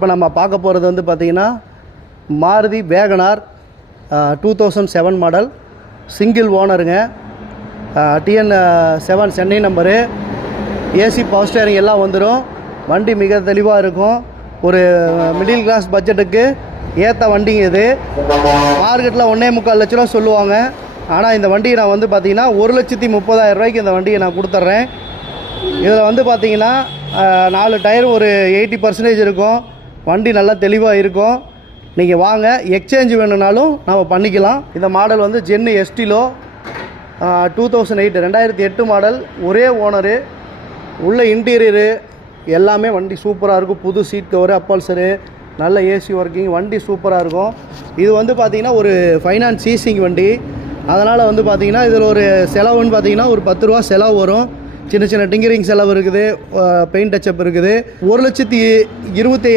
இப்போ நம்ம பார்க்க போகிறது வந்து பார்த்திங்கன்னா மாருதி வேகனார் 2007 மாடல் சிங்கிள் ஓனருங்க. TN 7 Chennai number. AC power steering எல்லாம் வந்துடும். வண்டி மிக தெளிவாக இருக்கும். ஒரு மிடில் கிளாஸ் பட்ஜெட்டுக்கு ஏற்ற வண்டிங்க இது. மார்க்கெட்டில் 1.25 லட்ச ரூபா சொல்லுவாங்க. ஆனால் இந்த வண்டியை நான் வந்து பார்த்திங்கன்னா 1,30,000 ரூபாய்க்கு இந்த வண்டியை நான் கொடுத்துட்றேன். இதில் வந்து பார்த்திங்கன்னா 4 டயர் ஒரு 80% இருக்கும். வண்டி நல்லா தெளிவாக இருக்கும். நீங்கள் வாங்க, எக்ஸ்சேஞ்ச் வேணும்னாலும் நம்ம பண்ணிக்கலாம். இந்த மாடல் வந்து ஜென்னு எஸ்டிலோ 2008 மாடல். ஒரே ஓனரு. உள்ள இன்டீரியரு எல்லாமே வண்டி சூப்பராக இருக்கும். புது சீட் கவரு, அப்பல்சரு, நல்ல ஏசி ஒர்க்கிங், வண்டி சூப்பராக இருக்கும். இது வந்து பார்த்திங்கன்னா ஒரு ஃபைனான்ஸ் சீசிங் வண்டி. அதனால் வந்து பார்த்திங்கன்னா இதில் ஒரு செலவுன்னு பார்த்திங்கன்னா ஒரு 10 ரூபா செலவு வரும். சின்ன சின்ன டிங்கரிங் செலவு இருக்குது, பெயிண்ட் டச்சப் இருக்குது. 1,25,000 ரூபாய்க்கு